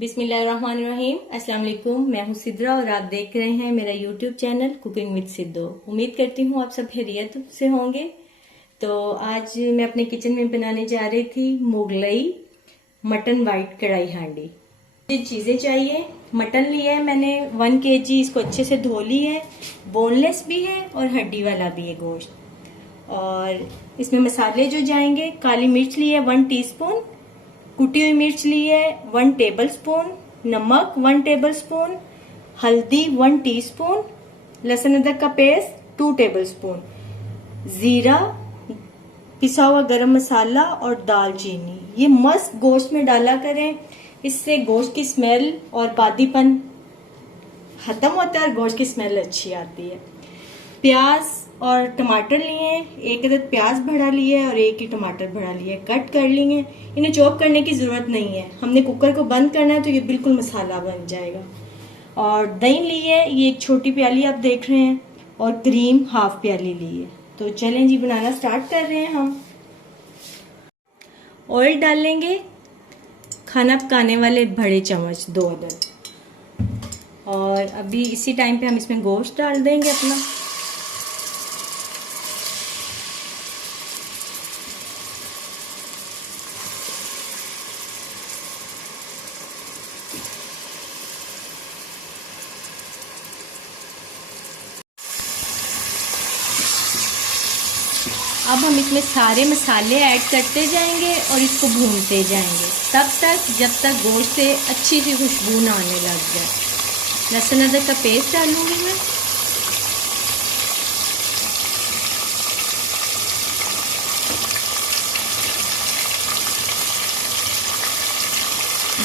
बिस्मिल्लाहिर्रहमानिर्रहीम। अस्सलाम वालेकुम। मैं हूँ सिद्रा और आप देख रहे हैं मेरा यूट्यूब चैनल कुकिंग विद सिद्धो। उम्मीद करती हूँ आप सब खैरियत से होंगे। तो आज मैं अपने किचन में बनाने जा रही थी मुगलई मटन वाइट कढ़ाई हांडी। ये चीज़ें चाहिए। मटन लिया है मैंने 1 kg, इसको अच्छे से धो ली है। बोनलेस भी है और हड्डी वाला भी है गोश्त। और इसमें मसाले जो जाएंगे, काली मिर्च ली है 1 टीस्पून, कुटी हुई मिर्च ली है 1 टेबलस्पून, नमक 1 टेबलस्पून, हल्दी 1 टीस्पून, लहसुन अदरक का पेस्ट 2 टेबलस्पून, जीरा, पिसा हुआ गरम मसाला और दालचीनी। ये मस्त गोश्त में डाला करें, इससे गोश्त की स्मेल और बादीपन खत्म होता है और गोश्त की स्मेल अच्छी आती है। प्याज और टमाटर लिए, 1 अदद प्याज बढ़ा लिए और 1 ही टमाटर बढ़ा लिए, कट कर लिए। इन्हें चॉप करने की जरूरत नहीं है, हमने कुकर को बंद करना है तो ये बिल्कुल मसाला बन जाएगा। और दही ली है, ये 1 छोटी प्याली आप देख रहे हैं, और क्रीम 1/2 प्याली ली है। तो चलें जी, बनाना स्टार्ट कर रहे हैं हम। ऑयल डालेंगे, खाना पकाने वाले बड़े चम्मच 2 अदद। और अभी इसी टाइम पे हम इसमें गोश्त डाल देंगे अपना। अब हम इसमें सारे मसाले ऐड करते जाएंगे और इसको भूनते जाएंगे तब तक जब तक गोश्त से अच्छी सी खुशबू ना आने लग जाए। लहसुन अदरक का पेस्ट डालूंगी मैं।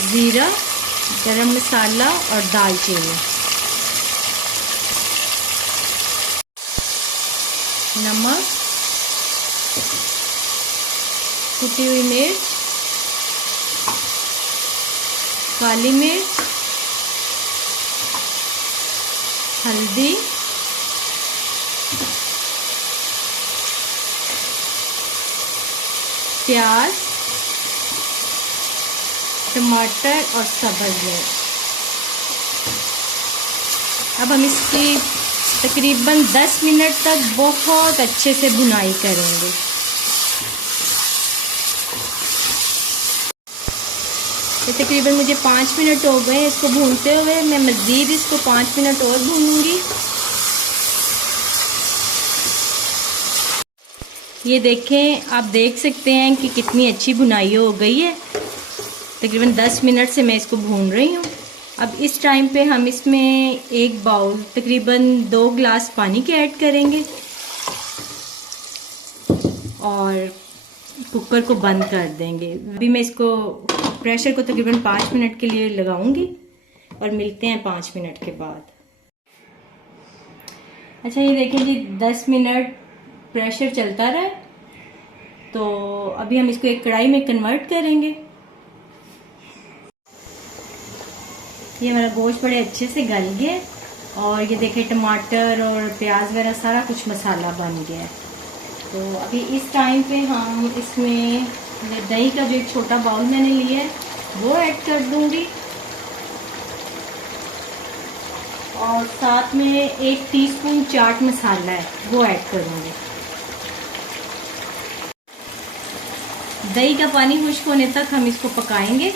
जीरा, गरम मसाला और दालचीनी, नमक, कुटी हुई मिर्च, काली मिर्च, हल्दी, प्याज, टमाटर और सब्ज़ मिर्च। अब हम इसकी तकरीबन 10 मिनट तक बहुत अच्छे से भुनाई करेंगे। तो तकरीबन मुझे 5 मिनट हो गए इसको भूनते हुए। मैं मज़ीद इसको 5 मिनट और भूनूंगी। ये देखें, आप देख सकते हैं कि कितनी अच्छी भुनाई हो गई है। तकरीबन 10 मिनट से मैं इसको भून रही हूँ। अब इस टाइम पे हम इसमें 1 बाउल तकरीबन 2 गिलास पानी के ऐड करेंगे और कुकर को बंद कर देंगे। अभी मैं इसको प्रेशर को तकरीबन 5 मिनट के लिए लगाऊंगी और मिलते हैं 5 मिनट के बाद। अच्छा, ये देखिए जी, 10 मिनट प्रेशर चलता रहा। तो अभी हम इसको एक कढ़ाई में कन्वर्ट करेंगे। ये हमारा गोश्त बड़े अच्छे से गल गया और ये देखिए टमाटर और प्याज वगैरह सारा कुछ मसाला बन गया है। तो अभी इस टाइम पे हम इसमें दही का जो एक छोटा बाउल मैंने लिया है वो ऐड कर दूंगी और साथ में 1 टीस्पून चाट मसाला है वो ऐड करूंगी। दही का पानी खुश्क होने तक हम इसको पकाएंगे।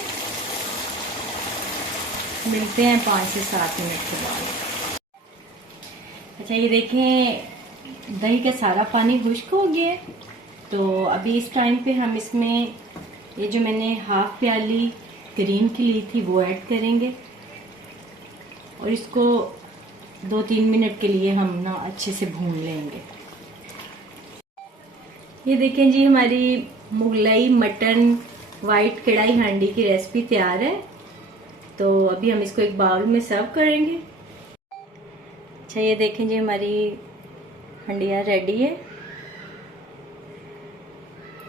मिलते हैं 5 से 7 मिनट के बाद। अच्छा, ये देखें, दही का सारा पानी खुश्क हो गया है। तो अभी इस टाइम पे हम इसमें ये जो मैंने 1/2 प्याली क्रीम की ली थी वो ऐड करेंगे और इसको 2-3 मिनट के लिए हम ना अच्छे से भून लेंगे। ये देखें जी, हमारी मुगलई मटन वाइट कढ़ाई हांडी की रेसिपी तैयार है। तो अभी हम इसको एक बाउल में सर्व करेंगे। अच्छा, ये देखें जी, हमारी हंडिया रेडी है।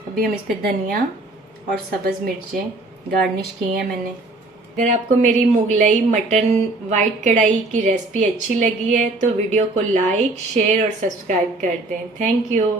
अभी हम इस पे धनिया और सब्ज़ मिर्चें गार्निश की हैं मैंने। अगर आपको मेरी मुगलई मटन वाइट कढ़ाई की रेसिपी अच्छी लगी है तो वीडियो को लाइक, शेयर और सब्सक्राइब कर दें। Thank you.